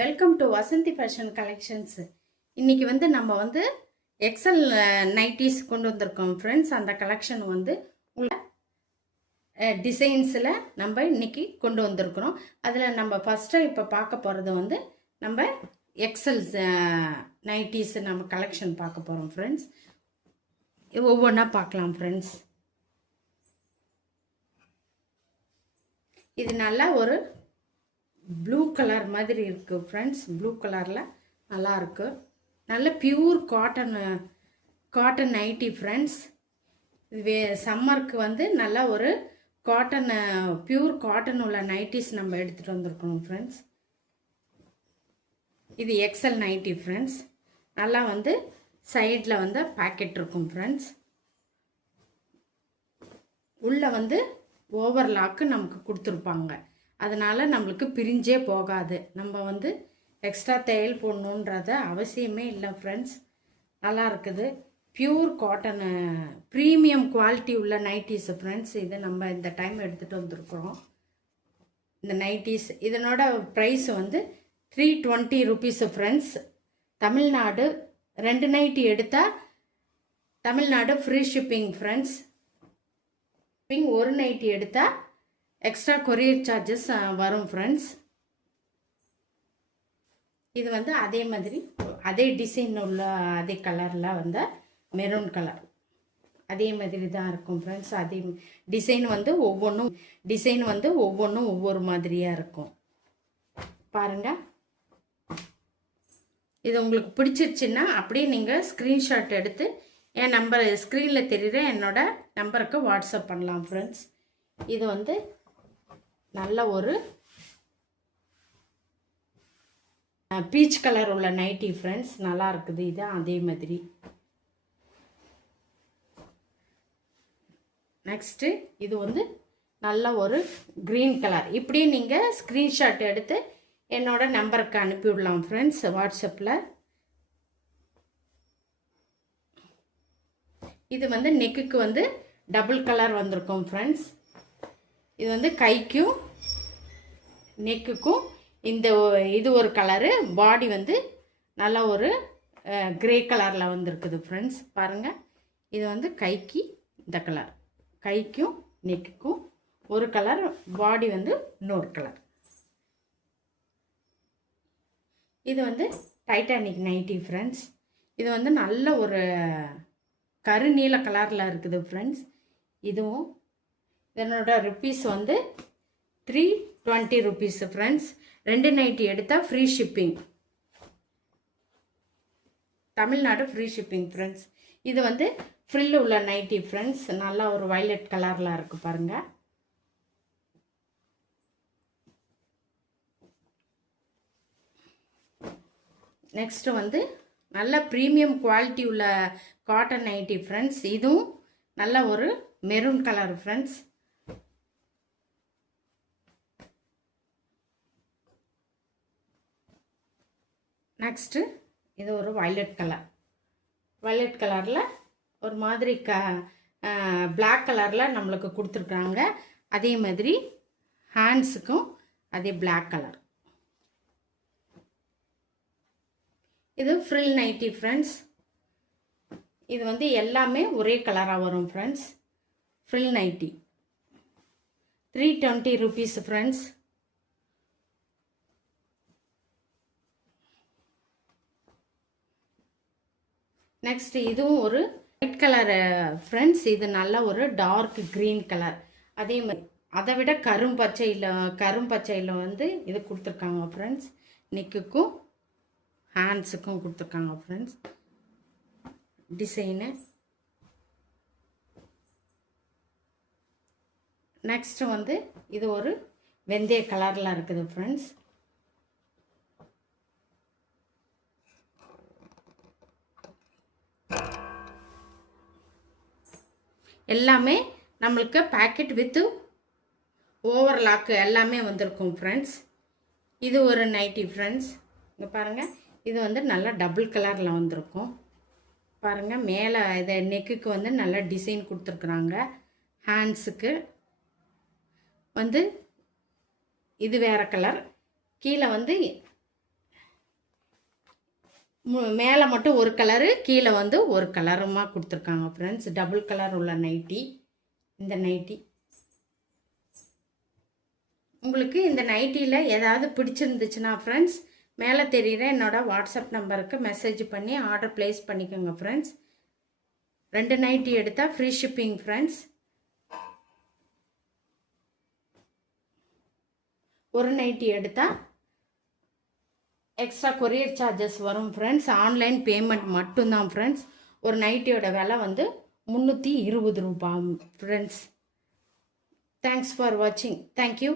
Welcome to Vasanthi fashion collections. இன்னைக்கு வந்து நம்ம வந்து எக்ஸல் நைட்டிஸ் கொண்டு வந்திருக்கோம் ஃப்ரெண்ட்ஸ். அந்த கலெக்ஷன் வந்து உள்ள டிசைன்ஸில் நம்ம இன்னைக்கு கொண்டு வந்திருக்கிறோம். அதில் நம்ம ஃபஸ்ட்டு இப்போ பார்க்க போகிறது வந்து நம்ம எக்ஸல் நைட்டிஸ் நம்ம கலெக்ஷன் பார்க்க போகிறோம் ஃப்ரெண்ட்ஸ். ஒவ்வொன்றா பார்க்கலாம் ஃப்ரெண்ட்ஸ். இது நல்லா ஒரு ப்ளூ கலர் மாதிரி இருக்குது ஃப்ரெண்ட்ஸ். ப்ளூ கலரில் நல்லா இருக்குது. நல்ல பியூர் காட்டன் நைட்டி ஃப்ரெண்ட்ஸ். இது சம்மருக்கு வந்து நல்லா ஒரு பியூர் காட்டன் உள்ள நைட்டிஸ் நம்ம எடுத்துகிட்டு வந்திருக்கோம் ஃப்ரெண்ட்ஸ். இது எக்ஸல் நைட்டி ஃப்ரெண்ட்ஸ். நல்லா வந்து சைடில் வந்து பாக்கெட் இருக்கும் ஃப்ரெண்ட்ஸ். உள்ளே வந்து ஓவர்லாக்கு நமக்கு கொடுத்துருப்பாங்க. அதனால் நம்மளுக்கு பிரிஞ்சே போகாது. நம்ம வந்து எக்ஸ்ட்ரா தையல் போடணுன்றத அவசியமே இல்லை ஃப்ரெண்ட்ஸ். நல்லா இருக்குது. பியூர் காட்டனு ப்ரீமியம் குவாலிட்டி உள்ள நைட்டிஸ் ஃப்ரெண்ட்ஸ். இது நம்ம இந்த டைம் எடுத்துகிட்டு வந்திருக்கிறோம். இந்த நைட்டிஸ் இதனோட ப்ரைஸ் வந்து 320 rupees ஃப்ரெண்ட்ஸ். தமிழ்நாடு 2 நைட்டி எடுத்தால் தமிழ்நாடு ஃப்ரீ ஷிப்பிங் ஃப்ரெண்ட்ஸ். ஒரு நைட்டி எடுத்தால் எக்ஸ்ட்ரா கொரியர் சார்ஜஸ் வரும் ஃப்ரெண்ட்ஸ். இது வந்து அதே மாதிரி அதே டிசைன் உள்ள அதே கலரில் வந்து மெரூன் கலர் அதே மாதிரி தான் இருக்கும் ஃப்ரெண்ட்ஸ். அதே டிசைன் வந்து ஒவ்வொன்றும் ஒவ்வொரு மாதிரியாக இருக்கும் பாருங்கள். இது உங்களுக்கு பிடிச்சிருச்சுன்னா அப்படியே நீங்கள் ஸ்க்ரீன்ஷாட் எடுத்து என் நம்பர் ஸ்க்ரீனில் தெரியுற என்னோட நம்பருக்கு வாட்ஸ்அப் பண்ணலாம் ஃப்ரெண்ட்ஸ். இது வந்து நல்ல ஒரு பீச் கலர் உள்ள நைட்டி ஃப்ரெண்ட்ஸ். நல்லா இருக்குது. இது அதே மாதிரி. நெக்ஸ்ட்டு இது வந்து நல்ல ஒரு க்ரீன் கலர். இப்படி நீங்கள் ஸ்க்ரீன்ஷாட் எடுத்து என்னோட நம்பருக்கு அனுப்பிவிடலாம் ஃப்ரெண்ட்ஸ் வாட்ஸ்அப்பில். இது வந்து நெக்குக்கு வந்து டபுள் கலர் வந்திருக்கும் ஃப்ரெண்ட்ஸ். இது வந்து கைக்கும் நெக்குக்கும் இது ஒரு கலரு. பாடி வந்து நல்லா ஒரு கிரே கலரில் வந்திருக்குது ஃப்ரெண்ட்ஸ். பாருங்கள். இது வந்து கைக்கு இந்த கலர், கைக்கும் நெக்குக்கும் ஒரு கலர், பாடி வந்து இன்னொரு கலர். இது வந்து டைட்டானிக் நைட்டி ஃப்ரெண்ட்ஸ். இது வந்து நல்ல ஒரு கருநீல கலரில் இருக்குது ஃப்ரெண்ட்ஸ். இதுவும் இதனோட ருப்பீஸ் வந்து 320 rupees ஃப்ரெண்ட்ஸ். 2 நைட்டி எடுத்தால் free shipping. Tamil Nadu free shipping friends. இது வந்து ஃப்ரில் உள்ள நைட்டி ஃப்ரெண்ட்ஸ். நல்லா ஒரு வயலட் கலரில் இருக்குது பாருங்கள். நெக்ஸ்ட்டு வந்து நல்ல ப்ரீமியம் குவாலிட்டி உள்ள காட்டன் நைட்டி ஃப்ரெண்ட்ஸ். இதுவும் நல்ல ஒரு மெரூன் கலர் ஃப்ரெண்ட்ஸ். நெக்ஸ்ட்டு இது ஒரு வயலட் கலர். வயலட் கலரில் ஒரு மாதிரி பிளாக் கலரில் நம்மளுக்கு கொடுத்துருக்குறாங்க. அதே மாதிரி ஹேண்ட்ஸுக்கும் அதே பிளாக் கலர். இது ஃப்ரில் நைட்டி ஃப்ரெண்ட்ஸ். இது வந்து எல்லாமே ஒரே கலராக வரும் friends. Frill nighty 320 rupees friends. Next இதுவும் ஒரு ஒயிட் கலர் ஃப்ரெண்ட்ஸ். இது நல்ல ஒரு டார்க் க்ரீன் கலர். அதே மாதிரி அதை விட கரும்பச்சையில் வந்து இது கொடுத்துருக்காங்க ஃப்ரெண்ட்ஸ். நெக்குக்கும் ஹேண்ட்ஸுக்கும் கொடுத்துருக்காங்க ஃப்ரெண்ட்ஸ் டிசைனு. நெக்ஸ்ட்டு வந்து இது ஒரு வெந்தய கலரில் இருக்குது ஃப்ரெண்ட்ஸ். எல்லாமே நம்மளுக்கு பேக்கெட் வித்து ஓவர்லாக்கு எல்லாமே வந்திருக்கும் ஃப்ரெண்ட்ஸ். இது ஒரு நைட்டி ஃப்ரெண்ட்ஸ். இங்கே பாருங்கள். இது வந்து நல்லா டபுள் கலரில் வந்திருக்கும் பாருங்கள். மேலே இதை நெக்குக்கு வந்து நல்லா டிசைன் கொடுத்துருக்குறாங்க. ஹேண்ட்ஸுக்கு வந்து இது வேறு கலர். கீழே வந்து மேலே மட்டும் ஒரு கலரு, கீழே வந்து ஒரு கலருமா கொடுத்துருக்காங்க ஃப்ரெண்ட்ஸ். டபுள் கலர் உள்ள நைட்டி. இந்த நைட்டி உங்களுக்கு இந்த நைட்டியில் ஏதாவது பிடிச்சிருந்துச்சுன்னா ஃப்ரெண்ட்ஸ், மேலே தெரியுற என்னோடய வாட்ஸ்அப் நம்பருக்கு மெசேஜ் பண்ணி ஆர்டர் ப்ளேஸ் பண்ணிக்கோங்க ஃப்ரெண்ட்ஸ். 2 நைட்டி எடுத்தால் ஃப்ரீ ஷிப்பிங் ஃப்ரெண்ட்ஸ். ஒரு நைட்டி எடுத்தால் எக்ஸ்ட்ரா கொரியர் சார்ஜஸ் வரும் ஃப்ரெண்ட்ஸ். ஆன்லைன் பேமெண்ட் மட்டும்தான் ஃப்ரெண்ட்ஸ். ஒரு நைட்டியோட விலை வந்து 320 ரூபாய் ஃப்ரெண்ட்ஸ். தேங்க்ஸ் ஃபார் வாட்சிங். தேங்க்யூ.